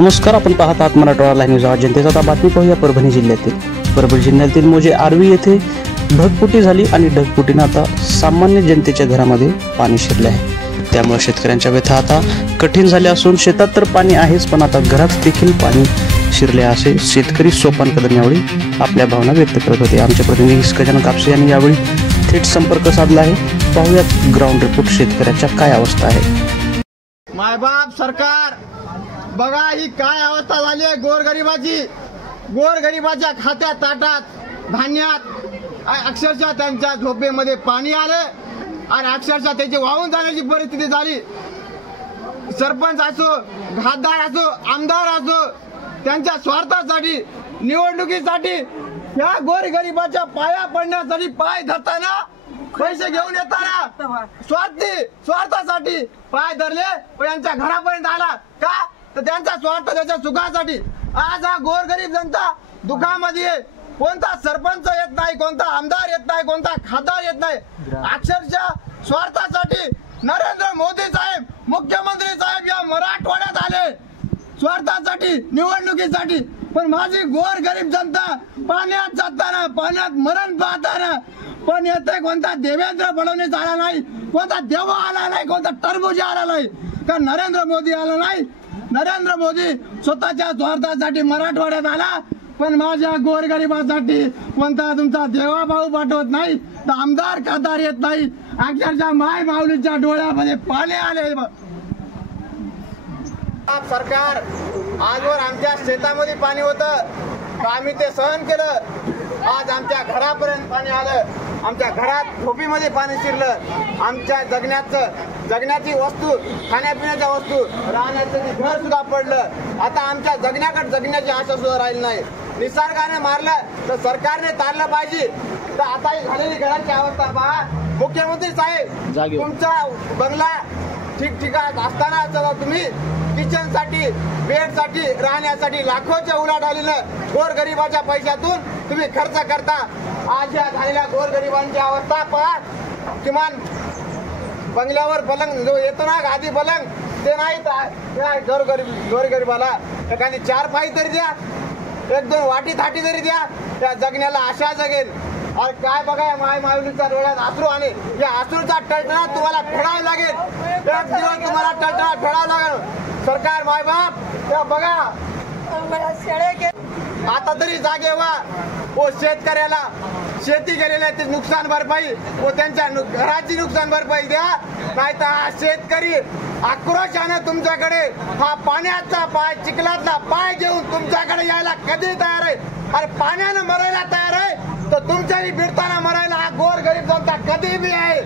नमस्कार, आपण पाहत आहात मराठवाडा लाईव्ह न्यूज. जनतेचा आता बातमी पाहूया परभणी जिल्ह्यातील. परभणी जिल्ह्यातील मोजे आर्वी येथे ढगफुटी झाली आणि ढगफुटीने आता सामान्य जनतेच्या घरामध्ये पाणी शिरले आहे. त्यामुळे शेतकऱ्यांच्या व्यथा आता कठीण झाल्या असून शेतात तर पाणी आहेच, पण आता घरात देखील पाणी शिरले असे शेतकरी सोपान कदम यावेळी आपल्या भावना व्यक्त करत होते. आमचे प्रतिनिधी गजानन कापसे यांनी यावेळी थेट संपर्क साधला आहे. पाहूयात ग्राउंड रिपोर्ट शेतकऱ्याच्या काय अवस्था आहे. मायबाप सरकार बघा ही काय अवस्था झाली आहे गोरगरिबाच्या खात्यात ताटात धान्यात अक्षरशः त्यांच्या झोपेमध्ये पाणी आलं आणि अक्षरशः त्याची वाहून जाण्याची परिस्थिती झाली. सरपंच असो, खासदार असो, आमदार असो, त्यांच्या स्वार्थासाठी निवडणुकीसाठी या गोरगरिबाच्या पाया पडण्यासाठी पाय धरताना पैसे घेऊन येताना स्वार्थासाठी पाय धरले व यांच्या घरापर्यंत आला का तर त्यांचा स्वार्थ त्याच्या सुखासाठी. आज हा गोरगरीब जनता दुःखामध्ये कोणता सरपंच येत नाही, कोणता आमदार येत नाही, कोणता खासदार येत नाही. अक्षरशः स्वार्थासाठी नरेंद्र मोदी साहेब मुख्यमंत्री साहेब या मराठवाड्यात आले स्वार्थासाठी निवडणुकीसाठी. पण माझी गोरगरीब जनता पाण्यात जाताना पाण्यात मरण पाहताना पण येथे कोणता देवेंद्र फडणवीस आला नाही, कोणता देवा आला नाही, कोणता टरबुजा आला नाही, का नरेंद्र मोदी आला नाही. नरेंद्र मोदी स्वतःच्या स्वार्थासाठी मराठवाड्यात आला, पण माझ्या गोरगरिबासाठी कोणता तुमचा देवा भाऊ पाठवत नाही, तर आमदार खासदार येत नाही. अक्षरशः माय माऊलीच्या डोळ्यामध्ये पाणी आले. सरकार आजवर आमच्या शेतामध्ये पाणी होतं, आम्ही ते सहन केलं. आज आमच्या घरापर्यंत पाणी आलं, आमच्या घरात झोपीमध्ये पाणी शिरलं. आमच्या जगण्याची वस्तू, खाण्यापिण्याच्या वस्तू, राहण्याचं घर सुद्धा पडलं. आता आमच्या जगण्याची आशा सुद्धा राहिली नाही. निसर्गाने मारलं तर सरकारने तारलं पाहिजे. तर आता ही झालेली घराची अवस्था पहा. मुख्यमंत्री साहेब तुमचा बंगला ठिकठिकाण असताना तुम्ही किचनसाठी, बेडसाठी, राहण्यासाठी लाखोच्या उलाढालीनं गोरगरिबाच्या पैशातून तुम्ही खर्च करता. आज या झालेल्या गोरगरिबांची अवस्था पहा. किमान बंगल्यावर पलंग जो येतो ना गादी पलंग ते नाही. गोरगरिबाला एखादी 4 पायी तरी द्या, 1-2 वाटी थाटी तरी द्या, त्या जगण्याला आशा जगेल. और काय बघा या माय माऊलीच्या डोळ्यात अश्रू आणि या अश्रूचा टळटळा तुम्हाला फेडावा लागेल. एक दिवस तुम्हाला टळटळा फेडावा लागेल. सरकार मायबाप बघा आता तरी जागे व्हा. व शेतकऱ्याला शेती गेलेल्या ते नुकसान भरपाई व त्यांच्या घराची नुकसान भरपाई द्या. नाही तर हा शेतकरी आक्रोशाने तुमच्याकडे हा पाण्याचा पाय, चिखलातला पाय घेऊन तुमच्याकडे यायला कधी तयार आहे. अरे पाण्यानं मरायला तयार आहे तर तुमच्याही भिडताना मरायला हा गोरगरीब जनता कधी बी आहे.